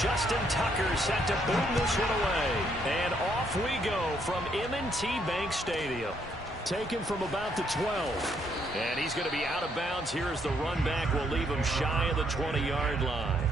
Justin Tucker set to boom this one away. And off we go from M&T Bank Stadium. Taken from about the 12. And he's going to be out of bounds here as the run back will leave him shy of the 20-yard line.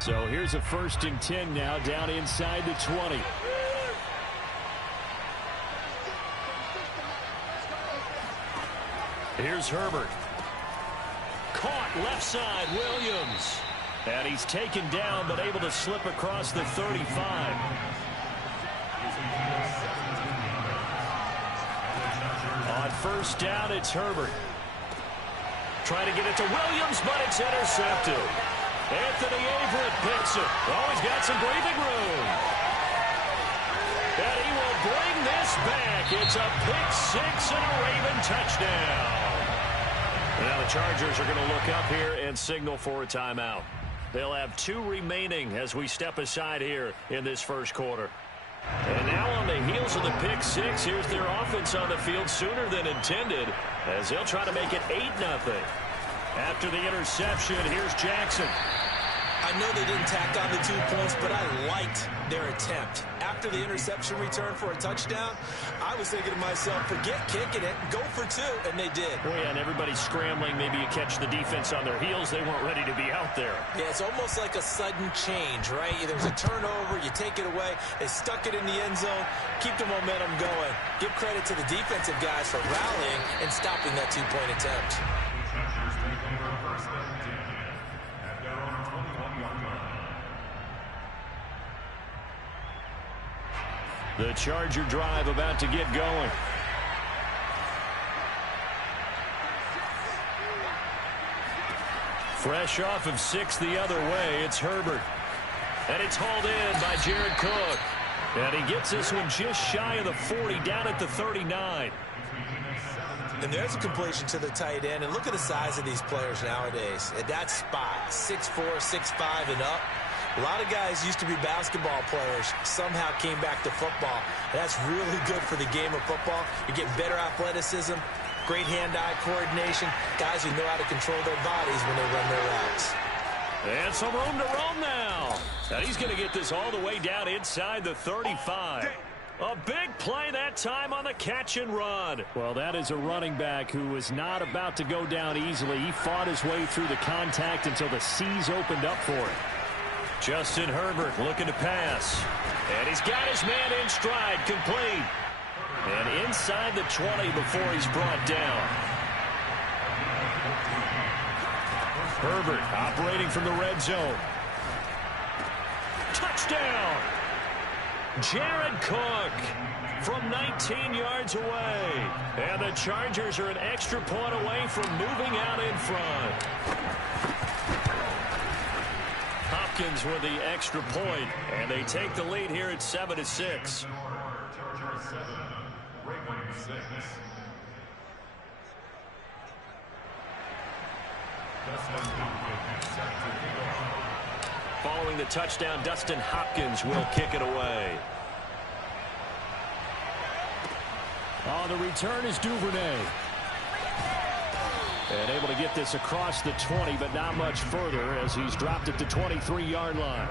So here's a 1st and 10 now down inside the 20. Here's Herbert. Caught left side, Williams. And he's taken down but able to slip across the 35. On 1st down, it's Herbert. Trying to get it to Williams, but it's intercepted. Anthony Averett picks it. Oh, he's got some breathing room. And he will bring this back. It's a pick-6 and a Raven touchdown. Now the Chargers are going to look up here and signal for a timeout. They'll have 2 remaining as we step aside here in this 1st quarter. And now on the heels of the pick-6, here's their offense on the field sooner than intended as they'll try to make it 8-0. After the interception, here's Jackson. I know they didn't tack on the 2 points, but I liked their attempt. After the interception return for a touchdown, I was thinking to myself, forget kicking it, go for 2, and they did. Oh, yeah, and everybody's scrambling. Maybe you catch the defense on their heels. They weren't ready to be out there. Yeah, it's almost like a sudden change, right? There's a turnover, you take it away, they stuck it in the end zone, keep the momentum going. Give credit to the defensive guys for rallying and stopping that 2-point attempt. The Charger drive about to get going. Fresh off of 6 the other way, it's Herbert. And it's hauled in by Jared Cook. And he gets this one just shy of the 40, down at the 39. And there's a completion to the tight end. And look at the size of these players nowadays. At that spot, 6'4", 6'5", and up. A lot of guys used to be basketball players, somehow came back to football. That's really good for the game of football. You're getting better athleticism, great hand-eye coordination, guys who know how to control their bodies when they run their routes. And some room to roam now. And he's going to get this all the way down inside the 35. A big play that time on the catch and run. Well, that is a running back who was not about to go down easily. He fought his way through the contact until the seas opened up for him. Justin Herbert looking to pass. And he's got his man in stride, complete. And inside the 20 before he's brought down. Herbert operating from the red zone. Touchdown! Jared Cook from 19 yards away. And the Chargers are an extra point away from moving out in front. Hopkins with the extra point, and they take the lead here at 7-6. Following the touchdown, Dustin Hopkins will kick it away. On the return is Duvernay. And able to get this across the 20, but not much further as he's dropped at the 23-yard line.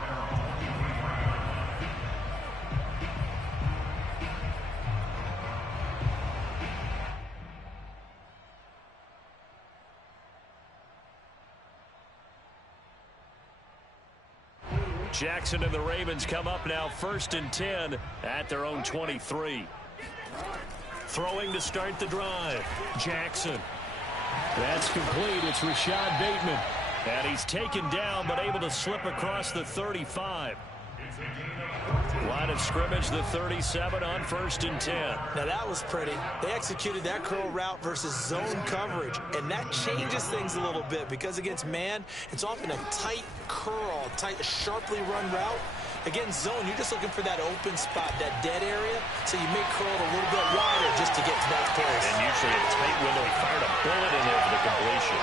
Jackson and the Ravens come up now 1st and 10 at their own 23. Throwing to start the drive. Jackson. That's complete. It's Rashad Bateman. And he's taken down but able to slip across the 35. Line of scrimmage, the 37 on 1st and 10. Now that was pretty. They executed that curl route versus zone coverage, and that changes things a little bit because against man, it's often a tight curl, tight, sharply run route. Against zone, you're just looking for that open spot, that dead area, so you may curl it a little bit wider just to get to that place. And usually a tight window. He fired a bullet in there for the completion.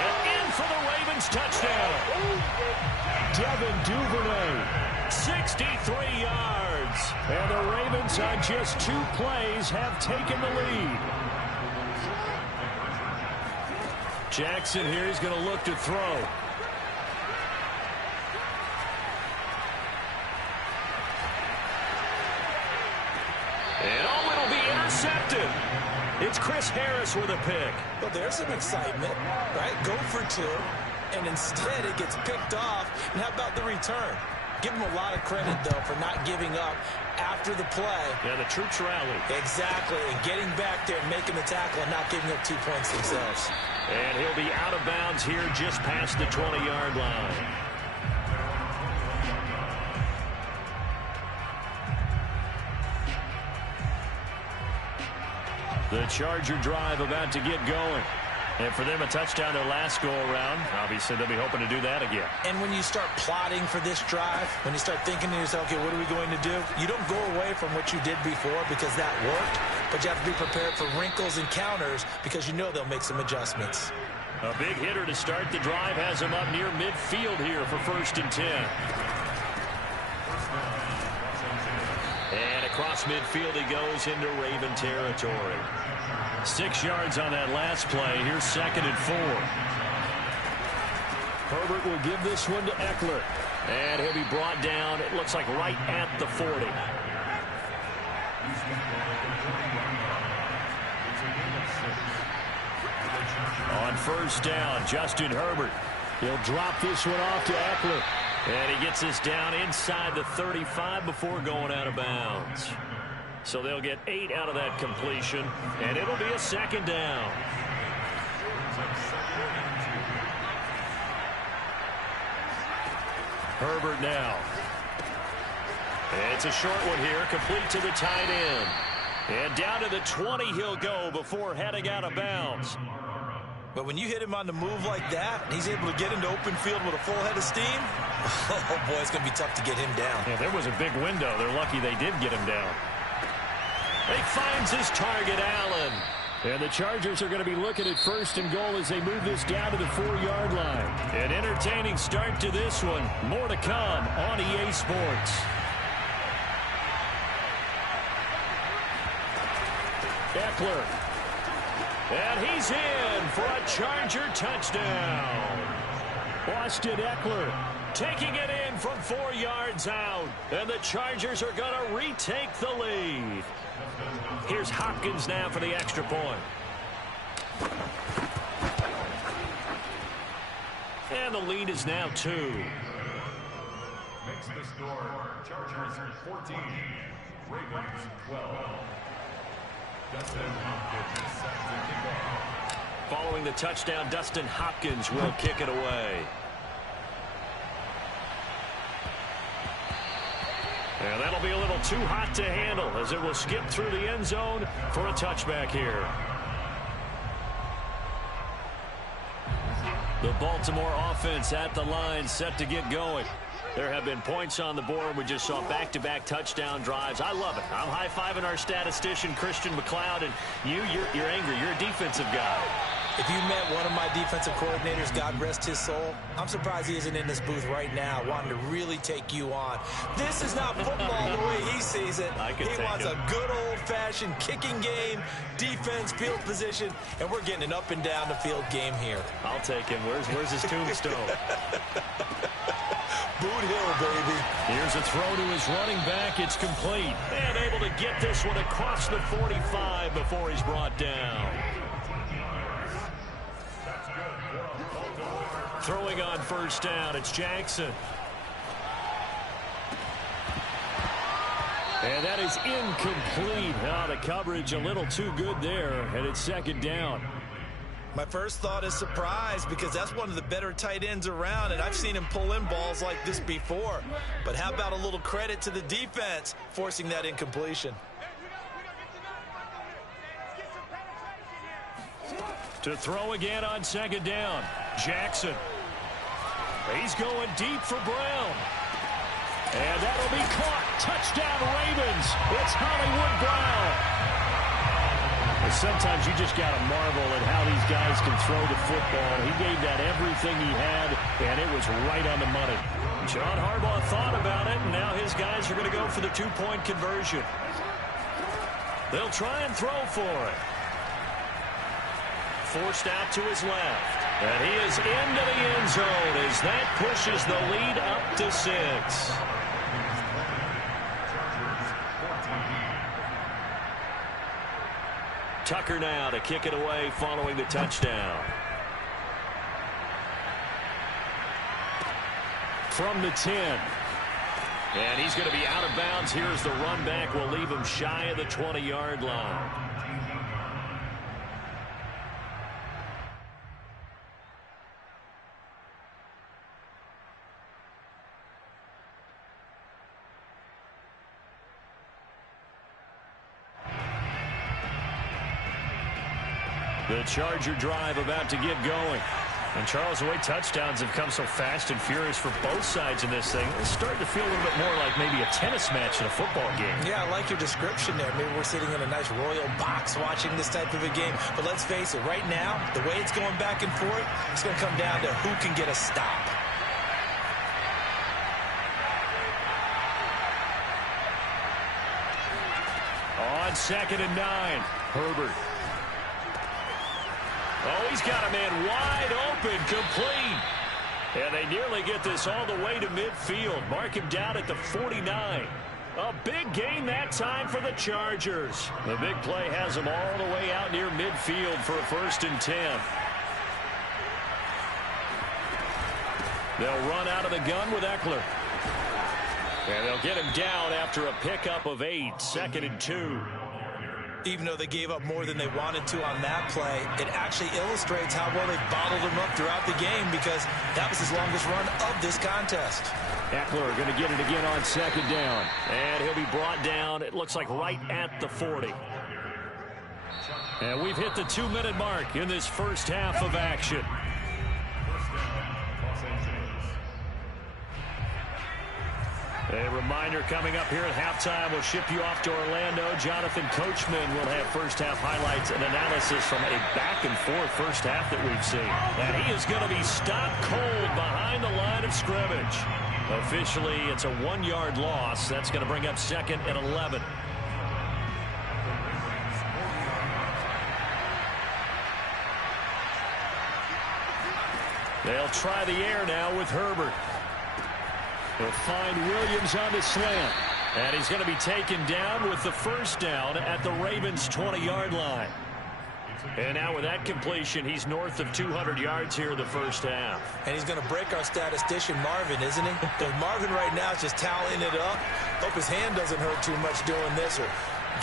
And in for the Ravens touchdown. Devin Duvernay. 63 yards. And the Ravens on just 2 plays have taken the lead. Jackson here is going to look to throw. And oh, it'll be intercepted. It's Chris Harris with a pick. Well, there's some excitement, right? Go for 2, and instead it gets picked off. And how about the return? Give him a lot of credit, though, for not giving up after the play. Yeah, the troops rallied. Exactly, and getting back there and making the tackle and not giving up 2 points themselves. And he'll be out of bounds here just past the 20-yard line. The Charger drive about to get going. And for them, a touchdown their last go-around. Obviously, they'll be hoping to do that again. And when you start plotting for this drive, when you start thinking to yourself, okay, what are we going to do? You don't go away from what you did before because that worked, but you have to be prepared for wrinkles and counters because you know they'll make some adjustments. A big hitter to start the drive has him up near midfield here for 1st and 10. And across midfield he goes into Raven territory. 6 yards on that last play. Here's 2nd and 4. Herbert will give this one to Eckler. And he'll be brought down, it looks like right at the 40. On 1st down, Justin Herbert. He'll drop this one off to Eckler. And he gets this down inside the 35 before going out of bounds. So they'll get 8 out of that completion, and it'll be a 2nd down. Herbert now. It's a short one here, complete to the tight end. And down to the 20 he'll go before heading out of bounds. But when you hit him on the move like that, and he's able to get into open field with a full head of steam, oh boy, it's going to be tough to get him down. Yeah, there was a big window. They're lucky they did get him down. He finds his target, Allen. And the Chargers are going to be looking at 1st and goal as they move this down to the 4-yard line. An entertaining start to this one. More to come on EA Sports. Eckler. And he's in for a Charger touchdown. Austin Eckler taking it in from 4 yards out. And the Chargers are going to retake the lead. Here's Hopkins now for the extra point. And the lead is now 2. Makes the score Chargers 14, Ravens 12. Dustin Hopkins set to kick off. Following the touchdown, Dustin Hopkins will kick it away. And that'll be a little too hot to handle as it will skip through the end zone for a touchback here. The Baltimore offense at the line set to get going. There have been points on the board. We just saw back-to-back touchdown drives. I love it. I'm high-fiving our statistician, Christian McLeod, and you're angry. You're a defensive guy. If you met one of my defensive coordinators, God rest his soul, I'm surprised he isn't in this booth right now wanting to really take you on. This is not football the way he sees it. He wants a good old-fashioned kicking game, defense, field position, and we're getting an up and down the field game here. I'll take him. Where's his tombstone? Boot Hill, baby. Here's a throw to his running back. It's complete. And able to get this one across the 45 before he's brought down. Throwing on first down, it's Jackson. And that is incomplete. The coverage a little too good there, and it's second down. My first thought is surprise because that's one of the better tight ends around, and I've seen him pull in balls like this before. But how about a little credit to the defense forcing that incompletion? To throw again on second down, Jackson. He's going deep for Brown. And that'll be caught. Touchdown, Ravens. It's Hollywood Brown. Sometimes you just got to marvel at how these guys can throw the football. He gave that everything he had, and it was right on the money. John Harbaugh thought about it, and now his guys are going to go for the two-point conversion. They'll try and throw for it. Forced out to his left. And he is into the end zone as that pushes the lead up to 6. Tucker now to kick it away following the touchdown. From the 10. And he's going to be out of bounds. Here's the run back. We'll leave him shy of the 20-yard line. The Charger drive about to get going. And Charles, the way touchdowns have come so fast and furious for both sides in this thing, it's starting to feel a little bit more like maybe a tennis match in a football game. Yeah, I like your description there. Maybe we're sitting in a nice royal box watching this type of a game. But let's face it, right now, the way it's going back and forth, it's going to come down to who can get a stop. On 2nd and 9, Herbert. Oh, he's got a man wide open, complete. And they nearly get this all the way to midfield. Mark him down at the 49. A big gain that time for the Chargers. The big play has them all the way out near midfield for a 1st and 10. They'll run out of the gun with Eckler. And they'll get him down after a pickup of 8, 2nd and 2. Even though they gave up more than they wanted to on that play, it actually illustrates how well they've bottled him up throughout the game because that was his longest run of this contest. Eckler going to get it again on 2nd down. And he'll be brought down, it looks like right at the 40. And we've hit the 2-minute mark in this first half of action. A reminder coming up here at halftime, we'll ship you off to Orlando. Jonathan Coachman will have first-half highlights and analysis from a back-and-forth first half that we've seen. And he is going to be stopped cold behind the line of scrimmage. Officially, it's a 1-yard loss. That's going to bring up 2nd and 11. They'll try the air now with Herbert. They'll find Williams on the slant. And he's going to be taken down with the first down at the Ravens' 20-yard line. And now with that completion, he's north of 200 yards here in the first half. And he's going to break our statistician, Marvin, isn't he? Because Marvin right now is just tallying it up. Hope his hand doesn't hurt too much doing this or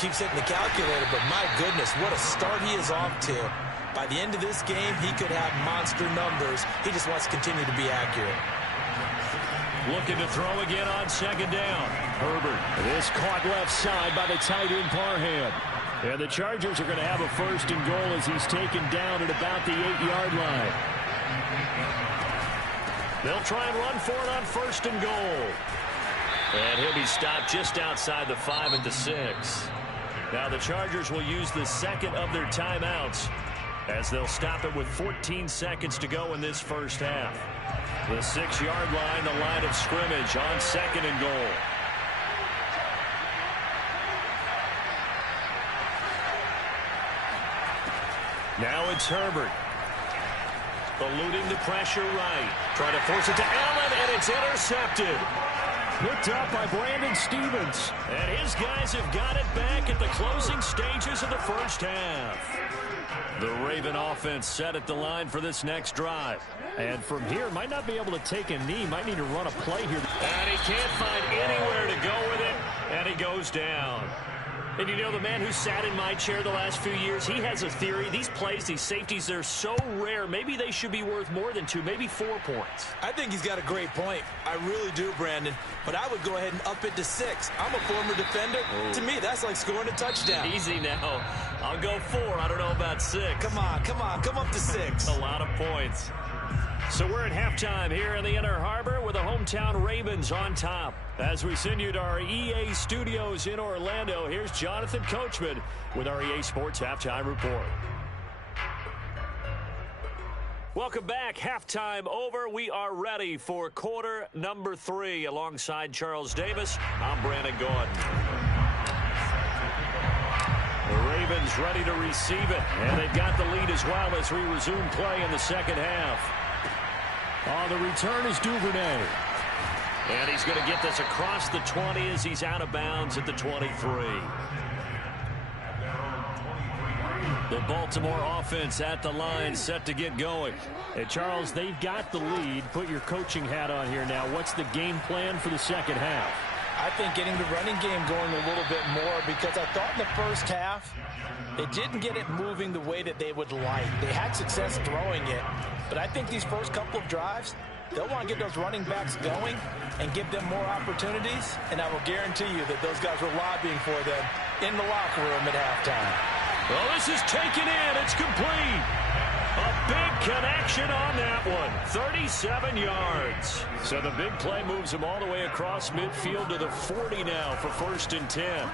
keeps hitting the calculator. But my goodness, what a start he is off to. By the end of this game, he could have monster numbers. He just wants to continue to be accurate. Looking to throw again on 2nd down. Herbert. This caught left side by the tight end Parham. And the Chargers are going to have a 1st and goal as he's taken down at about the 8-yard line. They'll try and run for it on 1st and goal. And he'll be stopped just outside the 5 at the 6. Now the Chargers will use the 2nd of their timeouts. as they'll stop it with 14 seconds to go in this first half. The 6-yard line, the line of scrimmage on 2nd and goal. Now it's Herbert. Eluding the pressure right. Trying to force it to Allen, and it's intercepted. Picked up by Brandon Stevens. And his guys have got it back at the closing stages of the first half. The Raven offense set at the line for this next drive. And from here, might not be able to take a knee. Might need to run a play here. And he can't find anywhere to go with it. And he goes down. And you know, the man who sat in my chair the last few years, he has a theory. These plays, these safeties, they're so rare. Maybe they should be worth more than 2, maybe 4 points. I think he's got a great point. I really do, Brandon. But I would go ahead and up it to 6. I'm a former defender. Oh. To me, that's like scoring a touchdown. Easy now. I'll go 4. I don't know about 6. Come on. Come up to 6. A lot of points. So we're at halftime here in the Inner Harbor with the hometown Ravens on top. As we send you to our EA studios in Orlando, here's Jonathan Coachman with our EA Sports Halftime Report. Welcome back. Halftime over. We are ready for quarter number 3. Alongside Charles Davis, I'm Brandon Gordon. The Ravens ready to receive it, and they've got the lead as well as we resume play in the second half. On the return is Duvernay. And he's going to get this across the 20 as he's out of bounds at the 23. The Baltimore offense at the line, set to get going. Hey, Charles, they've got the lead. Put your coaching hat on here now. What's the game plan for the second half? I think getting the running game going a little bit more, because I thought in the first half they didn't get it moving the way that they would like. They had success throwing it, but I think these first couple of drives, they'll want to get those running backs going and give them more opportunities, and I will guarantee you that those guys were lobbying for them in the locker room at halftime. Well, this is taken in. It's complete. A big connection on that one. 37 yards. So the big play moves him all the way across midfield to the 40 now for 1st and 10.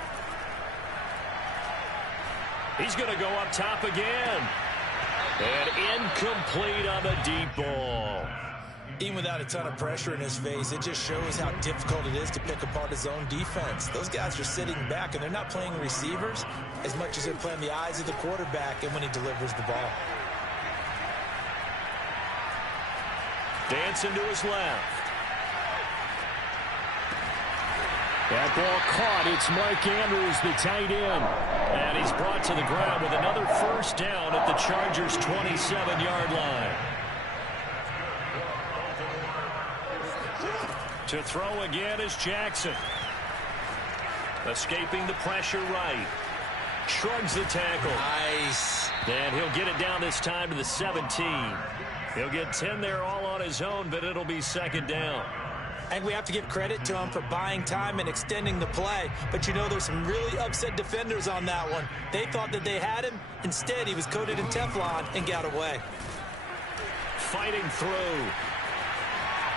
He's going to go up top again. And incomplete on the deep ball. Even without a ton of pressure in his face, it just shows how difficult it is to pick apart his own defense. Those guys are sitting back, and they're not playing receivers as much as they're playing the eyes of the quarterback and when he delivers the ball. Dancing to his left. That ball caught. It's Mike Andrews, the tight end. And he's brought to the ground with another first down at the Chargers' 27-yard line. To throw again is Jackson. Escaping the pressure right. Shrugs the tackle. Nice. And he'll get it down this time to the 17. He'll get 10 there all on his own, but it'll be 2nd down. I think we have to give credit to him for buying time and extending the play. But, you know, there's some really upset defenders on that one. They thought that they had him. Instead, he was coated in Teflon and got away. Fighting through.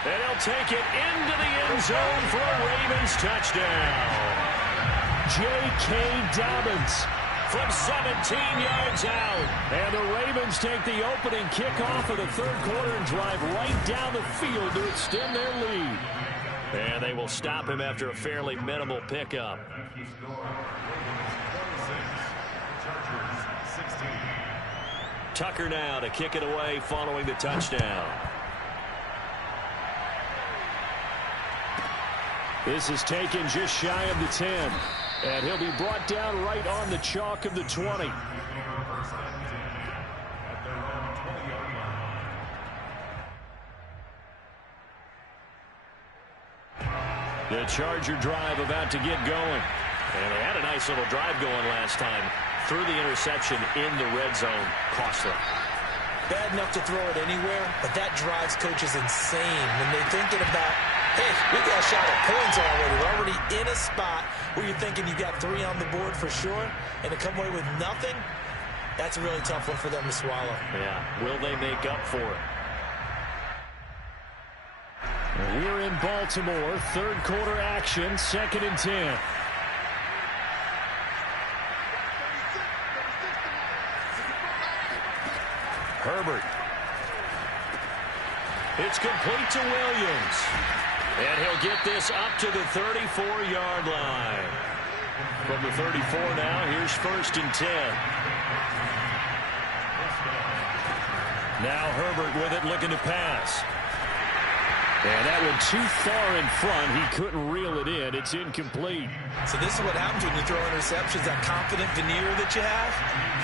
And he'll take it into the end zone for a Ravens touchdown. J.K. Dobbins from 17 yards out. And the Ravens take the opening kickoff of the third quarter and drive right down the field to extend their lead. And they will stop him after a fairly minimal pickup. Tucker now to kick it away following the touchdown. This is taken just shy of the 10. And he'll be brought down right on the chalk of the 20. The Charger drive about to get going. And they had a nice little drive going last time. Threw the interception in the red zone. Costly. Bad enough to throw it anywhere, but that drives coaches insane when they're thinking about, hey, we got a shot at points already. We're already in a spot where you're thinking you got 3 on the board for sure, and to come away with nothing, that's a really tough one for them to swallow. Yeah, will they make up for it? We're in Baltimore, third quarter action, 2nd and 10. Herbert. It's complete to Williams. And he'll get this up to the 34-yard line. From the 34 now, here's 1st and 10. Now Herbert with it, looking to pass. And that one too far in front. He couldn't reel it in. It's incomplete. So this is what happens when you throw interceptions. That confident veneer that you have,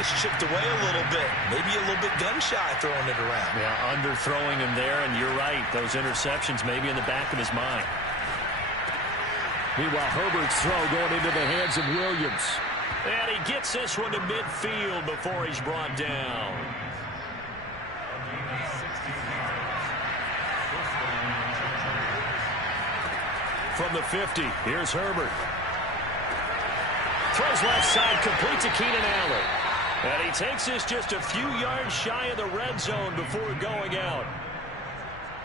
it's chipped away a little bit. Maybe a little bit gun-shy throwing it around. Yeah, underthrowing him there, and you're right. Those interceptions maybe in the back of his mind. Meanwhile, Herbert's throw going into the hands of Williams. And he gets this one to midfield before he's brought down. From the 50, here's Herbert. Throws left side, complete to Keenan Allen. And he takes this just a few yards shy of the red zone before going out.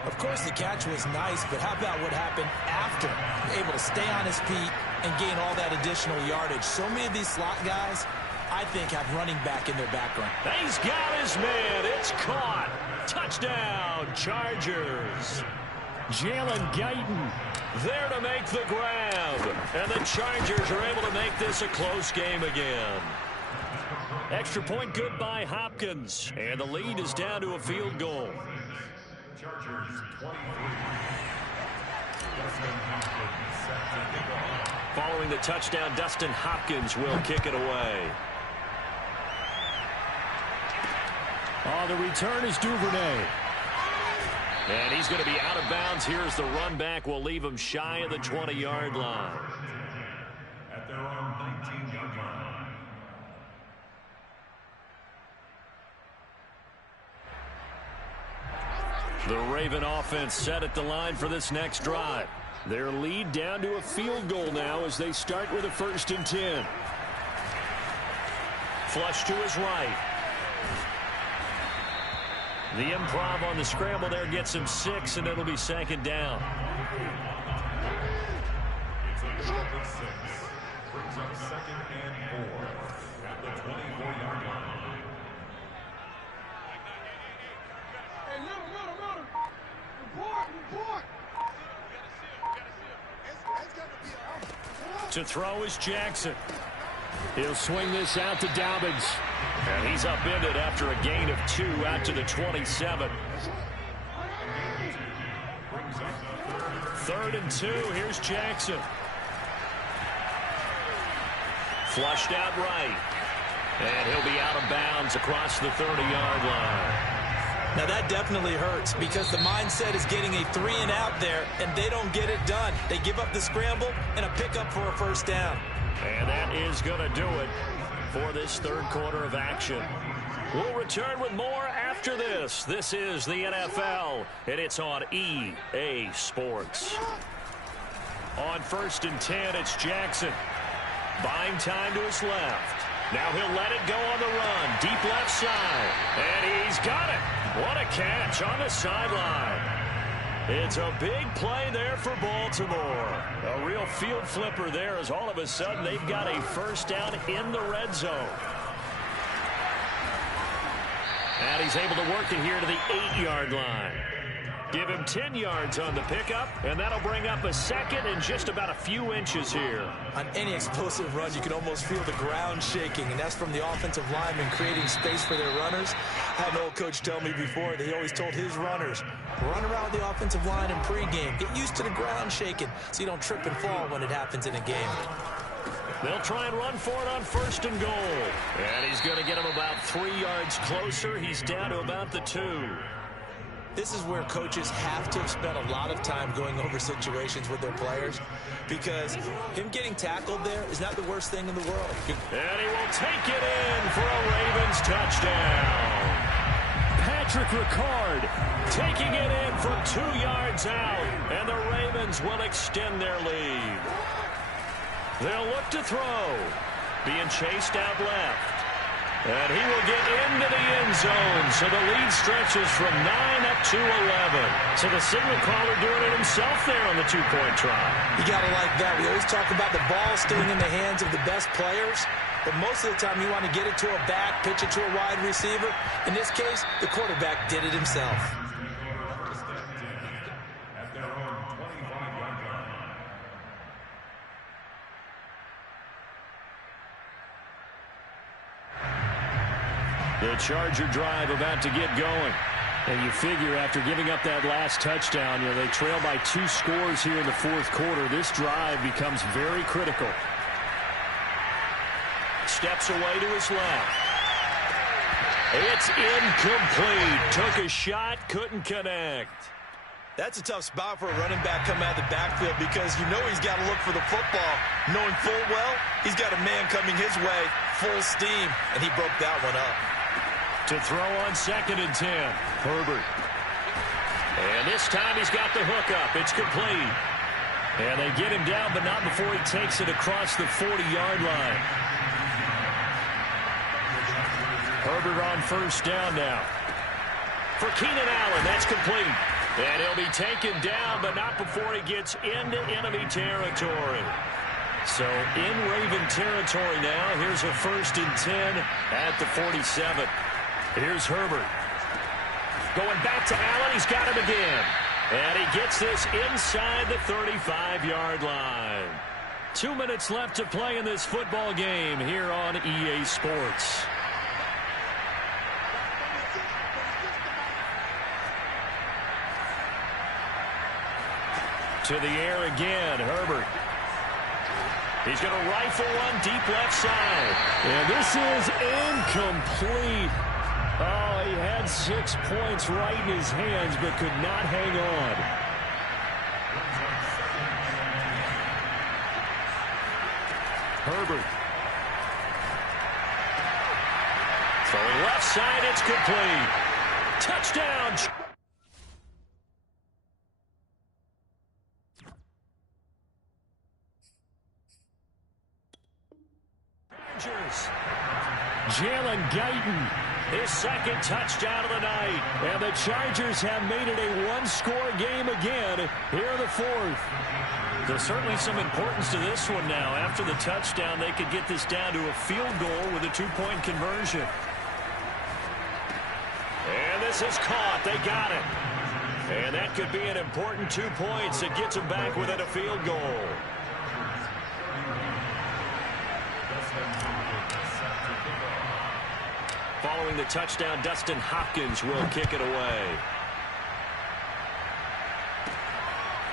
Of course, the catch was nice, but how about what happened after? Able to stay on his feet and gain all that additional yardage. So many of these slot guys, I think, have running back in their background. He's got his man. It's caught. Touchdown, Chargers. Jalen Guyton there to make the grab. And the Chargers are able to make this a close game again. Extra point good by Hopkins. And the lead is down to a field goal. Chargers 23. Dustin Hopkins set to kick off. Following the touchdown, Dustin Hopkins will kick it away. The return is Duvernay. And he's going to be out of bounds. Here's the run back. Will leave him shy of the 20-yard line. At their own 19-yard line. The Raven offense set at the line for this next drive. Their lead down to a field goal now as they start with a 1st and 10. Flush to his right. The improv on the scramble there gets him 6, and it'll be 2nd down. It's a short of 6. Brings up 2nd and 4 at the 24-yard line. Hey, little. Report. To throw is Jackson. He'll swing this out to Dobbins. And he's upended after a gain of 2 out to the 27. 3rd and 2. Here's Jackson. Flushed out right. And he'll be out of bounds across the 30-yard line. Now that definitely hurts because the mindset is getting a 3 and out there, and they don't get it done. They give up the scramble and a pickup for a 1st down. And that is going to do it for this 3rd quarter of action. We'll return with more after this. This is the NFL, and it's on EA Sports. On 1st and 10, it's Jackson. Buying time to his left. Now he'll let it go on the run. Deep left side. And he's got it. What a catch on the sideline. It's a big play there for Baltimore. A real field flipper there as all of a sudden they've got a 1st down in the red zone. And he's able to work it here to the 8-yard line. Give him 10 yards on the pickup, and that'll bring up a 2nd and just about a few inches here. On any explosive run, you can almost feel the ground shaking, and that's from the offensive linemen creating space for their runners. I had an old coach tell me before that he always told his runners, run around the offensive line in pregame. Get used to the ground shaking so you don't trip and fall when it happens in a game. They'll try and run for it on 1st and goal. And he's going to get him about 3 yards closer. He's down to about the 2. This is where coaches have to have spent a lot of time going over situations with their players because him getting tackled there is not the worst thing in the world. And he will take it in for a Ravens touchdown. Patrick Ricard taking it in from 2 yards out, and the Ravens will extend their lead. They'll look to throw. Being chased out left. And he will get into the end zone. So the lead stretches from 9 up to 11. So the signal caller doing it himself there on the 2-point try. You got to like that. We always talk about the ball staying in the hands of the best players. but most of the time you want to get it to a back, pitch it to a wide receiver. In this case, the quarterback did it himself. At their own 25-yard line. The Charger drive about to get going. And you figure after giving up that last touchdown, they trail by 2 scores here in the fourth quarter. This drive becomes very critical. Steps away to his left. It's incomplete. Took a shot, couldn't connect. That's a tough spot for a running back coming out of the backfield because you know he's got to look for the football, knowing full well he's got a man coming his way, full steam, and he broke that one up. To throw on 2nd and 10, Herbert. And this time he's got the hook up. It's complete. And they get him down, but not before he takes it across the 40-yard line. Herbert on 1st down now. For Keenan Allen, that's complete. And he'll be taken down, but not before he gets into enemy territory. So in Raven territory now. Here's a 1st and 10 at the 47. Here's Herbert. Going back to Allen. He's got him again. And he gets this inside the 35-yard line. 2 minutes left to play in this football game here on EA Sports. To the air again, Herbert. He's going to rifle one deep left side. And this is incomplete. Oh, he had 6 points right in his hands, but could not hang on. Herbert. Throwing left side, it's complete. Touchdown. Jalen Guyton, his 2nd touchdown of the night. And the Chargers have made it a 1-score game again here in the 4th. There's certainly some importance to this one now. After the touchdown, they could get this down to a field goal with a 2-point conversion. And this is caught. They got it. And that could be an important 2 points that gets them back within a field goal. Following the touchdown, Dustin Hopkins will kick it away.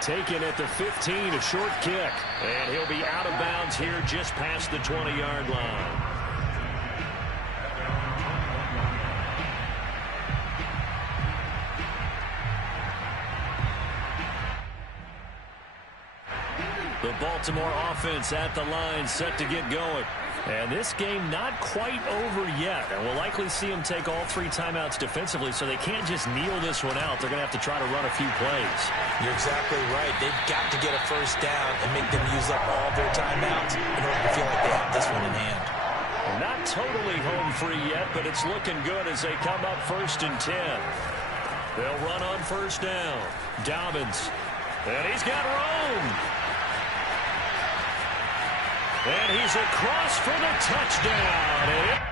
Taken at the 15, a short kick. And he'll be out of bounds here just past the 20-yard line. The Baltimore offense at the line, set to get going. And this game not quite over yet. And we'll likely see them take all 3 timeouts defensively, so they can't just kneel this one out. They're going to have to try to run a few plays. You're exactly right. They've got to get a 1st down and make them use up all their timeouts in order to feel like they have this one in hand. Not totally home free yet, but it's looking good as they come up 1st and 10. They'll run on 1st down. Dobbins. And he's got room. And he's across for the touchdown.